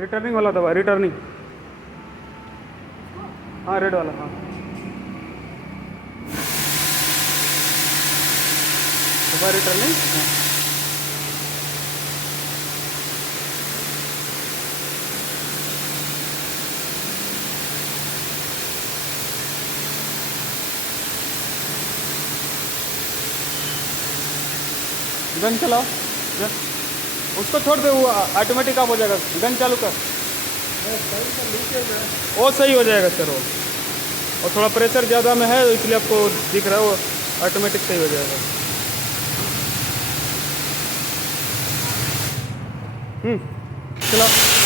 रिटर्निंग वाला दबा, रिटर्निंग। हाँ रेड वाला, हाँ दबा रिटर्निंग। हाँ गन चलाओ, गन उसको छोड़ दे, वो ऑटोमेटिक ऑफ हो जाएगा। गन चालू कर, वो सही हो जाएगा सर वो। और थोड़ा प्रेशर ज़्यादा में है इसलिए आपको दिख रहा है, वो ऑटोमेटिक सही हो जाएगा। चलो।